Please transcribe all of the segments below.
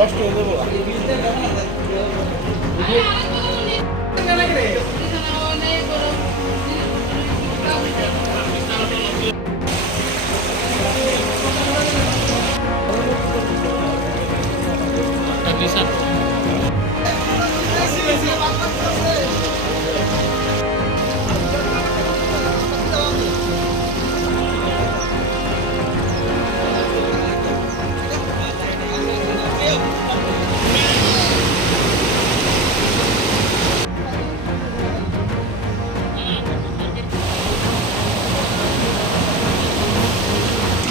নষ্ট হয়ে যাবো।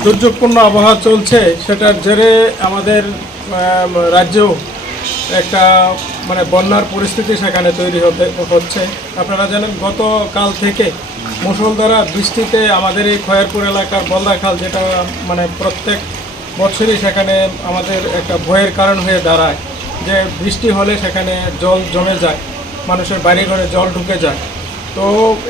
দুর্যোগপূর্ণ আবহাওয়া চলছে, সেটার জেরে আমাদের রাজ্যেও একটা বন্যার পরিস্থিতি সেখানে তৈরি হচ্ছে। আপনারা জানেন গতকাল থেকে মুষলধারা বৃষ্টিতে আমাদের এই খয়েরপুর এলাকার বলদাখাল, যেটা প্রত্যেক বছরই সেখানে আমাদের একটা ভয়ের কারণ হয়ে দাঁড়ায়, যে বৃষ্টি হলে সেখানে জল জমে যায়, মানুষের বাড়িঘরে জল ঢুকে যায়। তো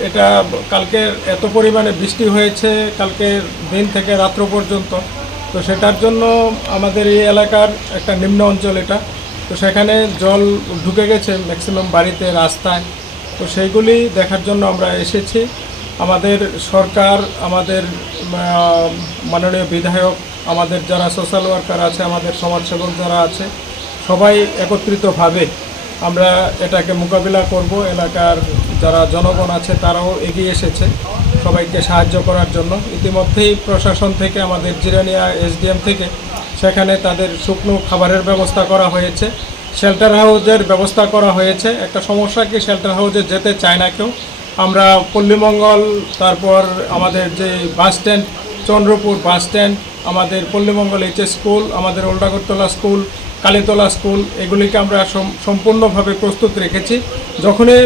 এটা কালকে এত পরিমাণে বৃষ্টি হয়েছে কালকের দিন থেকে রাত্র পর্যন্ত। তো সেটার জন্য আমাদের এই এলাকার একটা নিম্ন অঞ্চল এটা, তো সেখানে জল ঢুকে গেছে ম্যাক্সিমাম বাড়িতে, রাস্তায়। তো সেইগুলি দেখার জন্য আমরা এসেছি। আমাদের সরকার, আমাদের মাননীয় বিধায়ক, আমাদের যারা সোশ্যাল ওয়ার্কার আছে, আমাদের সমাজসেবক যারা আছে, সবাই একত্রিতভাবে আমরা এটাকে মোকাবিলা করব। এলাকার যারা জনগণ আছে তারাও এগিয়ে এসেছে সবাইকে সাহায্য করার জন্য। ইতিমধ্যেই প্রশাসন থেকে, আমাদের জিরানিয়া এসডিএম থেকে সেখানে তাদের শুকনো খাবারের ব্যবস্থা করা হয়েছে, শেল্টার হাউসের ব্যবস্থা করা হয়েছে। একটা সমস্যা কি, শেল্টার হাউসে যেতে চায় না কেউ। আমরা পল্লীমঙ্গল, তারপর আমাদের যে bus stand, Chandrapur bus stand, আমাদের পল্লীমঙ্গল এইচএস স্কুল, আমাদের ওল্ডাগরতলা স্কুল, কালীতলা স্কুল, এগুলিকে আমরা সম্পূর্ণভাবে প্রস্তুত রেখেছি। যখনই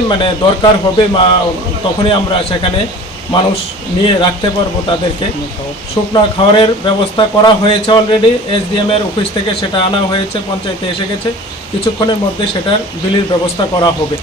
দরকার হবে তখনই আমরা সেখানে মানুষ নিয়ে রাখতে পারবো। তাদেরকে শুকনো খাবারের ব্যবস্থা করা হয়েছে অলরেডি, এসডিএমের অফিস থেকে সেটা আনা হয়েছে, পঞ্চায়েতে এসে গেছে। কিছুক্ষণের মধ্যে সেটার বিলির ব্যবস্থা করা হবে।